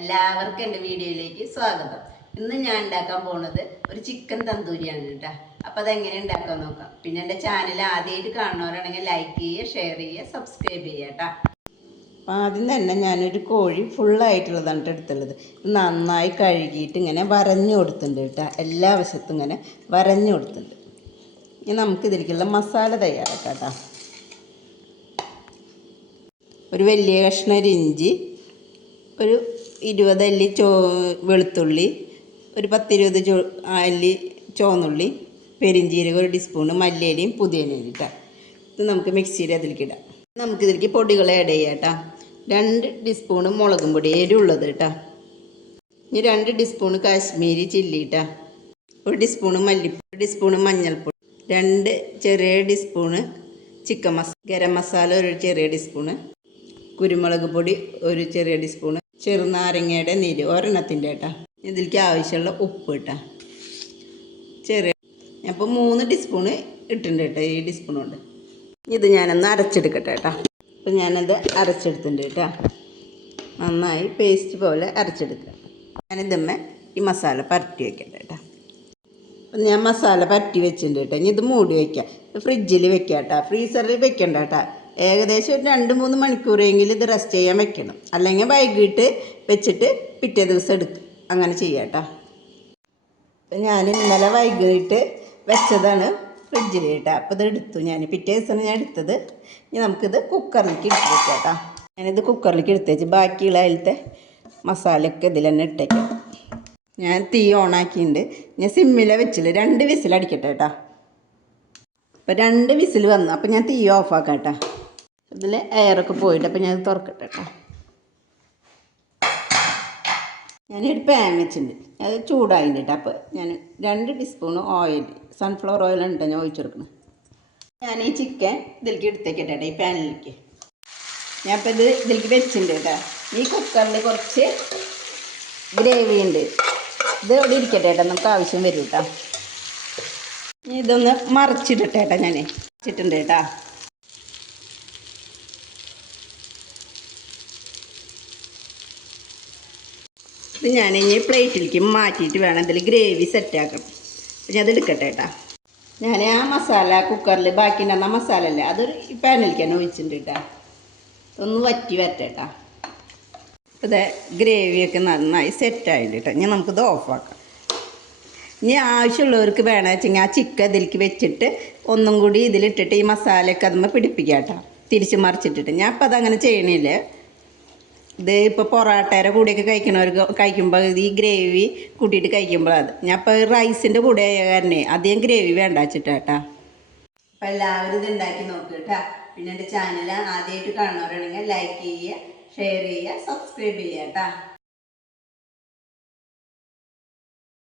എല്ലാവർക്കും എൻ്റെ വീഡിയോയിലേക്ക് സ്വാഗതം. ഇന്ന് ഞാൻ ഉണ്ടാക്കാൻ പോകുന്നത് ഒരു ചിക്കൻ തന്തൂരിയാണ് കേട്ടോ. അപ്പോൾ അതെങ്ങനെ ഉണ്ടാക്കാൻ നോക്കാം. പിന്നെ എൻ്റെ ചാനൽ ആദ്യമായിട്ട് കാണുന്നവരാണെങ്കിൽ ലൈക്ക് ചെയ്യുക, ഷെയർ ചെയ്യുക, സബ്സ്ക്രൈബ് ചെയ്യുക കേട്ടോ. അപ്പോൾ ആദ്യം തന്നെ ഞാനൊരു കോഴി ഫുള്ളായിട്ടുള്ളതാണ് എടുത്തുള്ളത്. നന്നായി കഴുകിയിട്ട് ഇങ്ങനെ വരഞ്ഞു കൊടുത്തിട്ടുണ്ട് കേട്ടോ. എല്ലാ വശത്തും ഇങ്ങനെ വരഞ്ഞു കൊടുത്തിട്ടുണ്ട്. ഇനി നമുക്കിതിലേക്കുള്ള മസാല തയ്യാറാക്കാം കേട്ടോ. ഒരു വലിയ കഷ്ണം ഇഞ്ചി, ഒരു 20 അല്ലി വെളുത്തുള്ളി, ഒരു 10-20 അല്ലി ചുവന്നുള്ളി, പെരിഞ്ചീരകം 1 ടീസ്പൂണ്, മല്ലിയിലയും പുതിനയിലയും ഇട്ടാ. ഇത് നമുക്ക് മിക്സിയിൽ അതിലേക്ക് ഇടാം. നമുക്കിതിലേക്ക് പൊടികൾ ആഡ് ചെയ്യാം കേട്ടോ. 2 ടീസ്പൂണ് മുളകും പൊടി എരിവുള്ളത് കേട്ടോ. ഇനി 2 ടീസ്പൂണ് കാശ്മീരി ചില്ലി ഇട്ടാ. 1 ടീസ്പൂണ് മല്ലിപ്പൊടി, 1 ടീസ്പൂണ് മഞ്ഞൾപ്പൊടി, 2 ചെറിയ ടീസ്പൂണ് ചിക്കൻ ഗരം മസാല 1 ചെറിയ ടീസ്പൂണ്, കുരുമുളക് പൊടി 1 ചെറിയ ടീസ്പൂണ്, ചെറുനാരങ്ങയുടെ നീര് ഒരെണ്ണത്തിൻ്റെ കേട്ടോ. ഇതിലേക്ക് ആവശ്യമുള്ള ഉപ്പ് ഇട്ടാ. അപ്പോൾ 3 ടീസ്പൂണ് ഇട്ടിട്ടുണ്ട് കേട്ടോ. ഈ ടീസ്പൂൺ കൊണ്ട് ഇത് ഞാനൊന്ന് അരച്ചെടുക്കട്ടെ കേട്ടോ. അപ്പോൾ ഞാനത് അരച്ചെടുത്തിട്ടുണ്ട് കേട്ടോ. നന്നായി പേസ്റ്റ് പോലെ അരച്ചെടുക്കുക. ഞാനിതമ്മേ ഈ മസാല പരട്ടി വയ്ക്കട്ടെ കേട്ടോ. അപ്പം ഞാൻ മസാല പരട്ടി വെച്ചിട്ടുണ്ട് കേട്ടോ. ഇനി ഇത് മൂടി വയ്ക്കാം. ഫ്രിഡ്ജിൽ വെക്കാം കേട്ടോ. ഫ്രീസറിൽ വെക്കണ്ട കേട്ടോ. ഏകദേശം ഒരു 2-3 മണിക്കൂറെങ്കിലും ഇത് റെസ്റ്റ് ചെയ്യാൻ വെക്കണം. അല്ലെങ്കിൽ വൈകിട്ട് വെച്ചിട്ട് പിറ്റേ ദിവസം എടുക്കുക. അങ്ങനെ ചെയ്യാം കേട്ടോ. അപ്പം ഞാൻ ഇന്നലെ വൈകിട്ട് വെച്ചതാണ് ഫ്രിഡ്ജിൽ കേട്ടോ. അപ്പോൾ ഇത് എടുത്തു ഞാൻ. പിറ്റേ ദിവസമാണ് ഞാൻ എടുത്തത്. ഇനി നമുക്കിത് കുക്കറിലേക്ക് ഇട്ട് വെക്കാം കേട്ടോ. ഞാനിത് കുക്കറിലേക്ക് എടുത്ത് വെച്ച് ബാക്കിയുള്ള അതിലത്തെ മസാലയൊക്കെ ഇതിൽ തന്നെ ഇട്ടേക്കാം. ഞാൻ തീ ഓണാക്കിയിട്ടുണ്ട്. ഞാൻ സിമ്മിലെ വെച്ചില്ല. 2 വിസിൽ അടിക്കട്ടെ കേട്ടോ. അപ്പോൾ 2 വിസിൽ വന്നു. അപ്പോൾ ഞാൻ തീ ഓഫാക്കാം കേട്ടോ. ഇതിൽ എയറൊക്കെ പോയിട്ട് അപ്പോൾ ഞാൻ തുറക്കട്ടെ കേട്ടോ. ഞാനൊരു പാൻ വെച്ചിട്ടുണ്ട്. അത് ചൂടായിട്ട് കേട്ടോ. അപ്പോൾ ഞാൻ 2 ടീസ്പൂണ് ഓയിൽ, സൺഫ്ലവർ ഓയിലാണ് കേട്ടോ ഞാൻ ഒഴിച്ചു കൊടുക്കുന്നത്. ഞാൻ ഈ ചിക്കൻ ഇതിലേക്ക് എടുത്തേക്കട്ടെ കേട്ടോ. ഈ പാനിലേക്ക് ഞാൻ ഇപ്പോൾ ഇതിലേക്ക് വെച്ചിട്ടുണ്ട് കേട്ടോ. ഈ കുക്കറിൽ കുറച്ച് ഗ്രേവി ഉണ്ട്. ഇത് ഇവിടെ ഇരിക്കട്ടെ കേട്ടോ. നമുക്ക് ആവശ്യം വരും കേട്ടോ. ഇതൊന്ന് മറിച്ചിടട്ടെ കേട്ടോ. ഞാൻ വെച്ചിട്ടുണ്ട് കേട്ടോ. ഇത് ഞാൻ ഇനി പ്ലേറ്റിലേക്ക് മാറ്റിയിട്ട് വേണം ഇതിൽ ഗ്രേവി സെറ്റാക്കണം. അപ്പം ഞാൻ അത് എടുക്കട്ടെ കേട്ടോ. ഞാൻ ആ മസാല കുക്കറിൽ ബാക്കി ഉണ്ടാകുന്ന മസാല അല്ലേ അതൊരു പാനിലേക്ക് തന്നെ ഒഴിച്ചിട്ടുണ്ട് കേട്ടോ. ഒന്ന് വറ്റി വരട്ടെ കേട്ടോ. ഇത് ഗ്രേവിയൊക്കെ നന്നായി സെറ്റായിട്ട് കേട്ടോ. ഇനി നമുക്കിത് ഓഫാക്കാം. ഇനി ആവശ്യമുള്ളവർക്ക് വേണമെന്ന് വെച്ചെങ്കിൽ ആ ചിക്കൻ ഇതിലേക്ക് വെച്ചിട്ട് ഒന്നും കൂടി ഇതിലിട്ടിട്ട് ഈ മസാലയൊക്കെ അതുമ്പോൾ പിടിപ്പിക്കാം കേട്ടോ. തിരിച്ച് മറിച്ചിട്ടിട്ട് ഞാൻ അപ്പം അതങ്ങനെ ചെയ്യണില്ല. ഇത് ഇപ്പോൾ പൊറോട്ടയുടെ കൂടെയൊക്കെ കഴിക്കുമ്പോൾ ഈ ഗ്രേവി കൂട്ടിയിട്ട് കഴിക്കുമ്പോൾ അത് ഞാൻ ഇപ്പോൾ റൈസിൻ്റെ കൂടെ ആയ കാരണേ അധികം ഗ്രേവി വേണ്ട വെച്ചിട്ടാ കേട്ടോ. അപ്പോൾ എല്ലാവരും ഇത് ഉണ്ടാക്കി നോക്കുക കേട്ടോ. പിന്നെ എൻ്റെ ചാനൽ ആദ്യമായിട്ട് കാണുന്നവരാണെങ്കിൽ ലൈക്ക് ചെയ്യുക, ഷെയർ ചെയ്യുക, സബ്സ്ക്രൈബ് ചെയ്യുക കേട്ടോ.